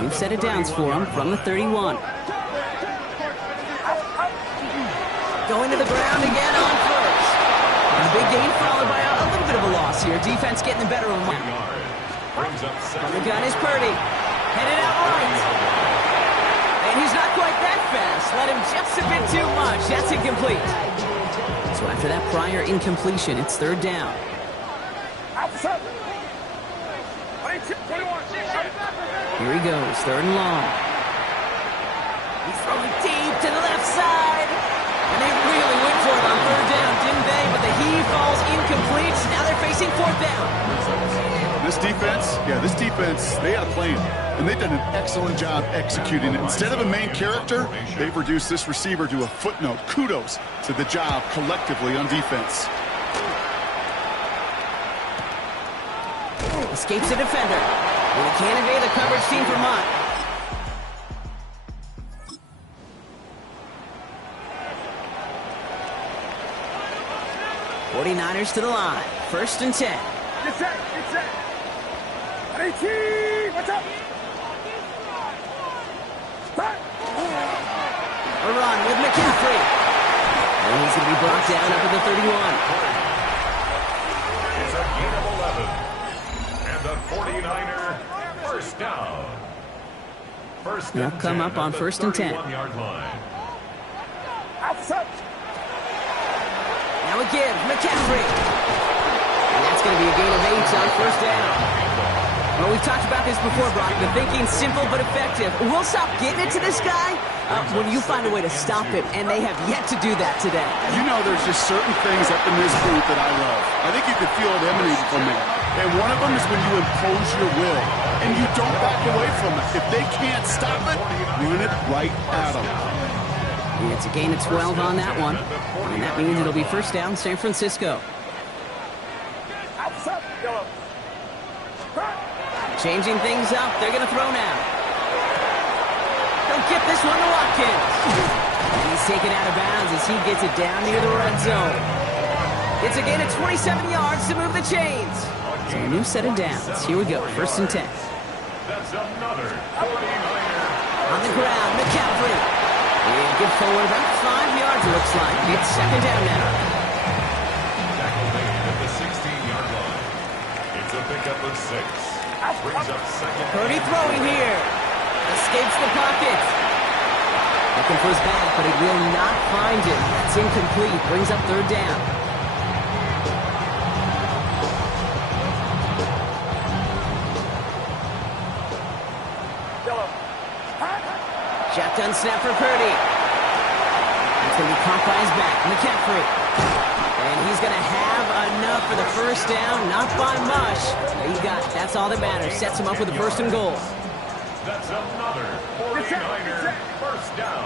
New set of downs for him from the 31. Going to the ground again on first. And a big gain followed by a little bit of a loss here. Defense getting the better of him. From the gun is Purdy. Headed out right. And he's not quite that fast. Let him just a bit too much. That's incomplete. So after that prior incompletion, it's third down. Here he goes, third and long. He's throwing deep to the left side. And they really went for it on third down, didn't they? But the heave falls incomplete. Now they're facing fourth down. This defense, they had a plan. And they've done an excellent job executing it. Instead of a main character, they've reduced this receiver to a footnote. Kudos to the job collectively on defense. Escapes the defender. And he can't evade the coverage team from Mott. '49ers to the line. First and 10. Get set. 18. Watch out. A run with McCaffrey. And he's going to be brought down up at the 31. It's a gain of 11. And the 49er first down. They'll come up on first and 10. Now again, McCaffrey. And that's going to be a gain of 8 on first down. Well, we've talked about this before, Brock. The thinking's simple but effective. We'll stop getting it to this guy when you find a way to stop him, and they have yet to do that today. You know, there's just certain things up in this booth that I love. I think you could feel it emanating from me. And one of them is when you impose your will, and you don't back away from it. If they can't stop it, run it right at them. And it's a gain of 12 on that one, and that means it'll be first down San Francisco. Changing things up, they're going to throw now. They'll get this one to Watkins. And he's taken out of bounds as he gets it down near the red zone. It's a gain of 27 yards to move the chains. So a new set of downs. Here we go, first and 10. That's another 49er. On the ground, McCaffrey. And get forward about 5 yards, it looks like. It's second down now. Tackle made at the 16-yard line. It's a pickup of 6. Brings up second. Purdy throwing here. Escapes the pocket. Looking for his back, but he will not find it. That's incomplete. Brings up third down. Shotgun snap for Purdy. It's going to be caught by his back. McCaffrey. And he's going to have enough for the first down. Not by much. He got it. That's all that matters. Sets him up with a first and goal. That's another 49er first down.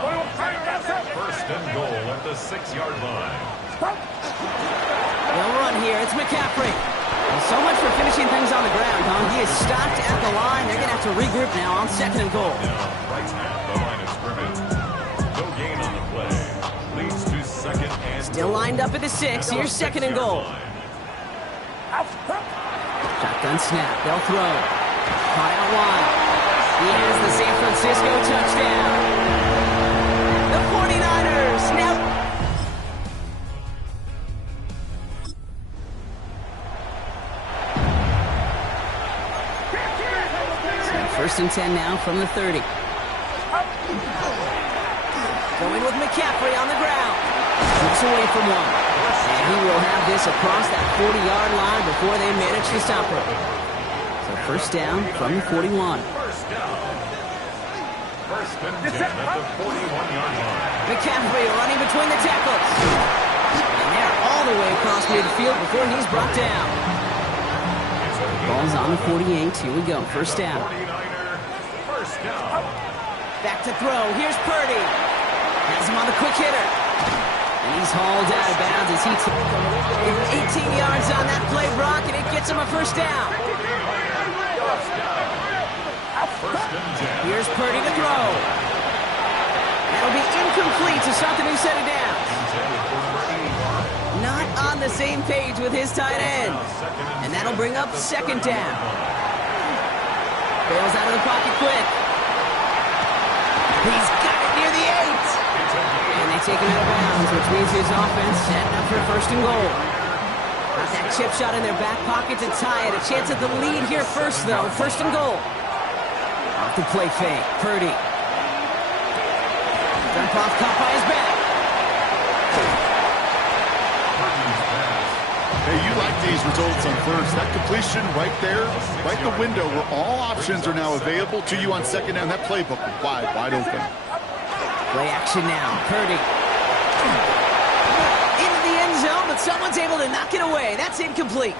First and goal at the 6-yard line. They'll run here. It's McCaffrey. Well, so much for finishing things on the ground, huh? He is stopped at the line. They're going to have to regroup now on second and goal. Right at the line of scrimmage. No gain on the play. Leads to second and Still lined up at the 6. Here's second and goal. Shotgun snap. They'll throw. Caught out wide. Here's the San Francisco touchdown. The 49ers now. First and 10 now from the 30. Going with McCaffrey on the ground. Keeps away from one. And he will have this across that 40-yard line before they manage to stop it. So first down from the 41. First down. First and 10 at the 41-yard line. McCaffrey running between the tackles. And they're all the way across midfield before he's brought down. Ball's on the 48. Here we go. First down. 49er first down. Back to throw. Here's Purdy. Has him on the quick hitter. And he's hauled out of bounds as he 18 yards on that play, Brock, and it gets him a first down. Here's Purdy to throw. That'll be incomplete to start the new set of downs. Not on the same page with his tight end. And that'll bring up second down. Bails out of the pocket quick. He's got it near the 8. And they take him out of bounds, which means his offense setting up for first and goal. Got that chip shot in their back pocket to tie it. A chance at the lead here first, though. First and goal. Off the play fake. Purdy. Dump off, caught by his back. Hey, you like these results on first. That completion right there, right in the window where all options are now available to you on second down. That playbook wide open. Play action now. Purdy. Into the end zone, but someone's able to knock it away. That's incomplete.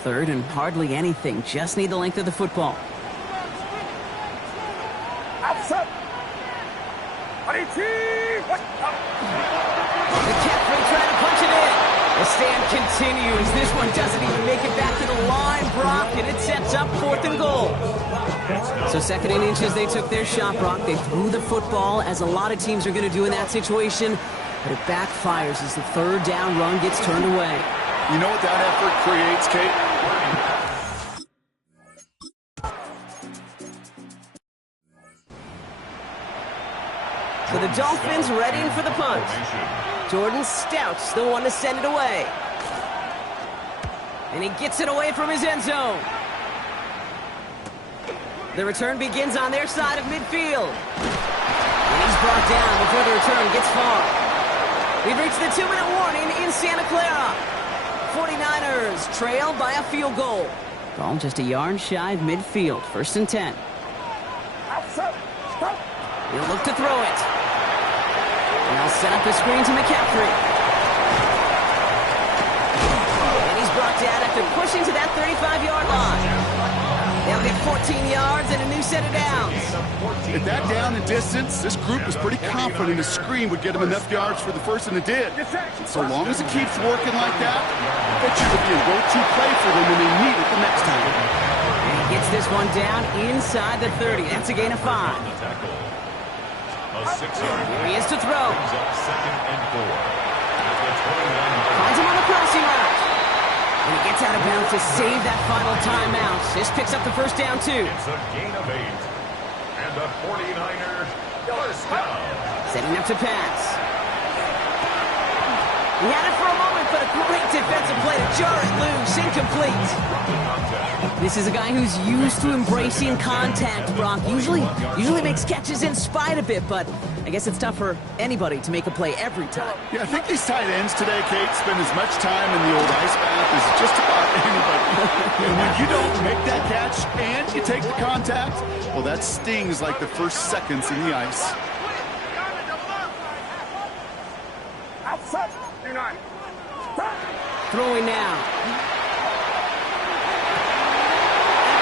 Third and hardly anything. Just need the length of the football. Outside. McCaffrey trying to punch it in. The stand continues. This one doesn't even make it back to the line, Brock, and it sets up fourth and goal. So second and inches, they took their shot, Brock. They threw the football, as a lot of teams are going to do in that situation, but it backfires as the third down run gets turned away. You know what that effort creates, Kate? So the Dolphins readying for the punt. Jordan Stout's the one to send it away. And he gets it away from his end zone. The return begins on their side of midfield. And he's brought down before the return gets far. We've reached the 2-minute warning in Santa Clara. 49ers trail by a field goal. Ball just a yard shy of midfield. First and 10. He'll look to throw it. And they'll set up the screen to McCaffrey. And he's brought down after pushing to that 35-yard line. They'll get 14 yards and a new set of downs. At that down and distance, this group was pretty confident a screen would get them enough yards for the first, and it did. And so long as it keeps working like that, I bet you it'll be a go-to play for them when they need it the next time. And he gets this one down inside the 30. That's a gain of 5. Here he is to throw. Finds him on the crossing route. And he gets out of bounds to save that final timeout. This picks up the first down, too. It's a gain of 8. And the 49ers first down. Setting up to pass. He had it for a moment, but a great defensive play to jar it loose. Incomplete. This is a guy who's used to embracing contact, Brock. Usually makes catches in spite of it, but I guess it's tough for anybody to make a play every time. Yeah, I think these tight ends today, Kate, spend as much time in the old ice bath as just about anybody. And when you don't make that catch and you take the contact, well, that stings like the first seconds in the ice. Outside. Throwing now.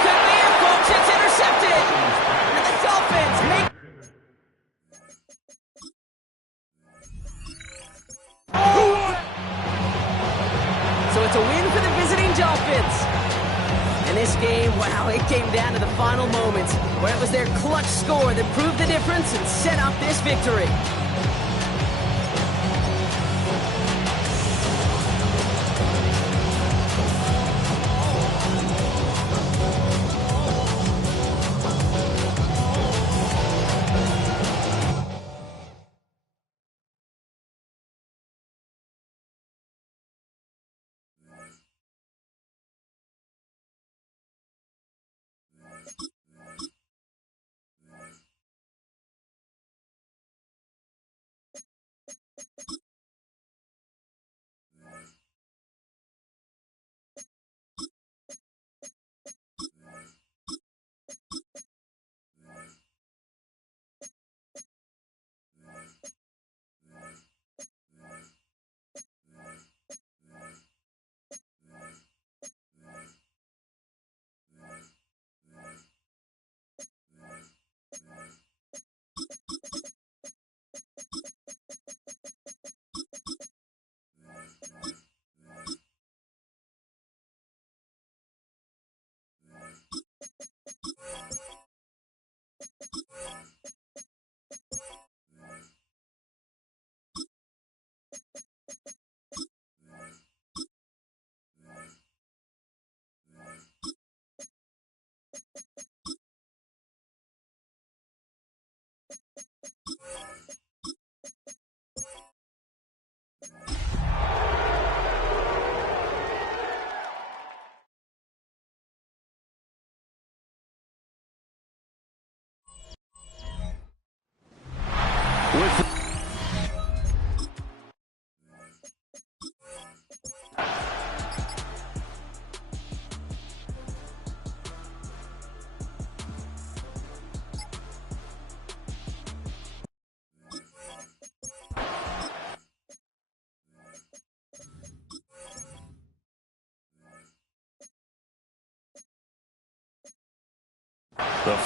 Could be it, folks. It's intercepted. And the Dolphins make... So it's a win for the visiting Dolphins. And this game, wow, it came down to the final moments where it was their clutch score that proved the difference and set up this victory.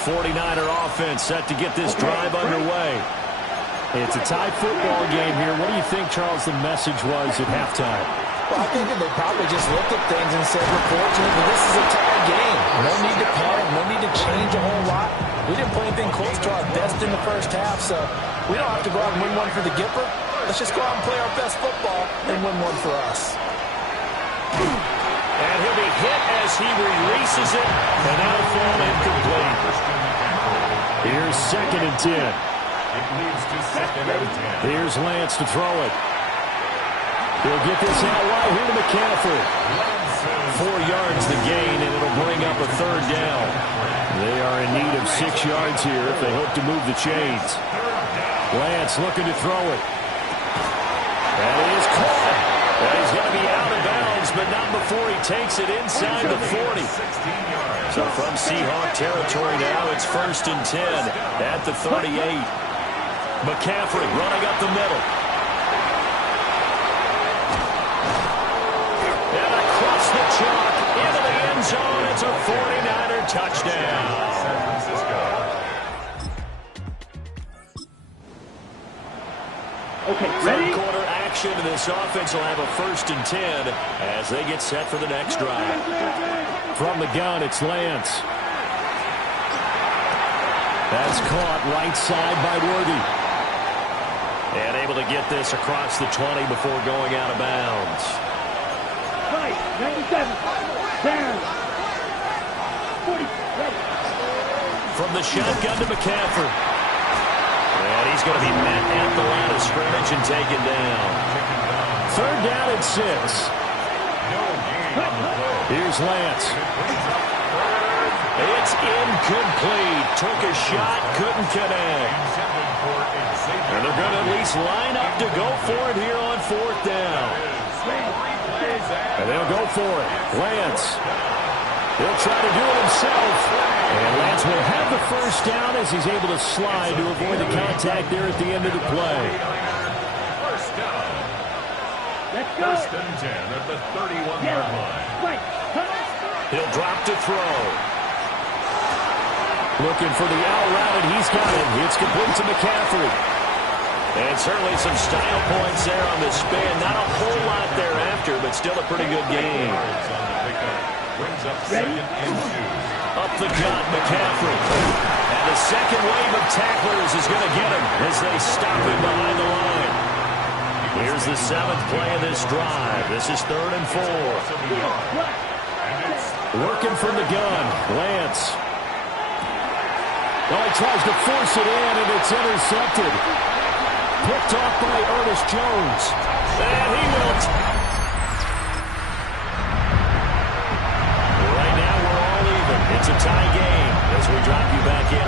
49er offense set to get this drive underway. It's a tie football game here. What do you think, Charles, the message was at halftime? Well, I think that they probably just looked at things and said, we're fortunate, but this is a tie game. No need to panic, no need to change a whole lot. We didn't play anything close to our best in the first half, so we don't have to go out and win one for the Gipper. Let's just go out and play our best football and win one for us. And he'll be hit as he releases it, and that'll fall incomplete. Here's 2nd and 10. It leads to 2nd and 10. Here's Lance to throw it. He'll get this out wide here to McCaffrey. 4 yards the gain, and it'll bring up a 3rd down. They are in need of 6 yards here if they hope to move the chains. Lance looking to throw it. That is caught. And he's going to be out of bounds, but not before he takes it inside the 40. So from Seahawk territory now, it's 1st and 10 at the 38. McCaffrey running up the middle. And across the chalk into the end zone. It's a 49er touchdown. San Francisco. Okay, ready? Third quarter action. This offense will have a 1st and 10 as they get set for the next drive. From the gun, it's Lance. That's caught right side by Worthy. And able to get this across the 20 before going out of bounds. Right, 97. Down. 40. Ready. From the shotgun to McCaffrey. And he's going to be met at the line of scrimmage and taken down. 3rd down and 6. Here's Lance. It's incomplete. Took a shot, couldn't connect. And they're going to at least line up to go for it here on 4th down. And they'll go for it. Lance. He'll try to do it himself. And Lance will have the 1st down as he's able to slide to avoid the contact there at the end of the play. 1st down. Let's go. 1st and 10 at the 31-yard line. Right. He'll drop to throw. Looking for the out route, and he's got it. It's complete to McCaffrey. And certainly some style points there on the spin. Not a whole lot thereafter, but still a pretty good game. Brings up 2nd and 2. Up the gut, McCaffrey. And the second wave of tacklers is going to get him as they stop him behind the line. Here's the 7th play of this drive. This is 3rd and 4. Working from the gun, Lance. Oh, he tries to force it in, and it's intercepted. Picked off by Ernest Jones. And he will. Right now, we're all even. It's a tie game as we drop you back in